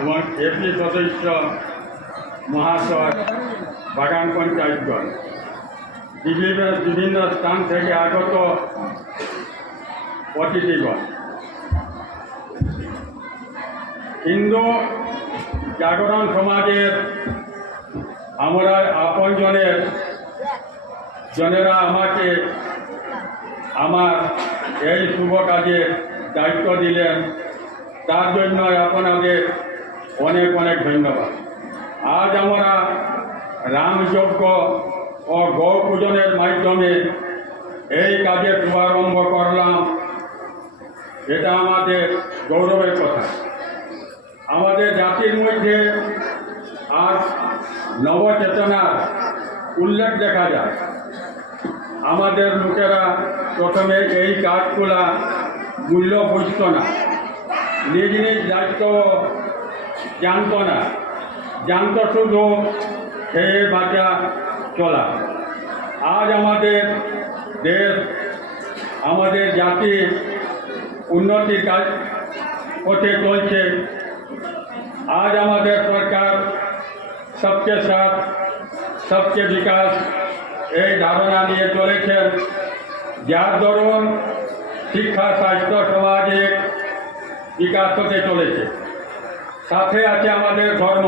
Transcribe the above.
এবং এপি সদস্য মহাশয়, বাগান পঞ্চায়েতগণ, বিভিন্ন স্থান থেকে আগত অতিথিগণ, হিন্দু জাগরণ সমাজের আমরা জনেরা আমাকে আমার এই শুভ কাজে দায়িত্ব দিলেন, তার জন্য আপনাদের অনেক অনেক ধন্যবাদ। আজ আমরা রামযজ্ঞ ও গৌ পূজনের মাধ্যমে এই কাজের শুভারম্ভ করলাম। এটা আমাদের গৌরবের কথা। আমাদের জাতির মধ্যে আজ নবচেতনার উল্লেখ দেখা যায়। আমাদের লোকেরা প্রথমে এই কাজগুলা মূল্য বুঝত না, নিজ নিজ দায়িত্ব জানত না, জানত শুধু খেয়ে বাঁচা চলা। আজ আমাদের দেশ, আমাদের জাতি উন্নতির কাজ পথে চলছে। আজ আমাদের সরকার সবকে সাথ সবকে বিকাশ এই ধারণা নিয়ে চলেছেন, যার দরুন শিক্ষা, স্বাস্থ্য, সমাজে বিকাশ হতে চলেছে। সাথে আছে আমাদের ধর্ম।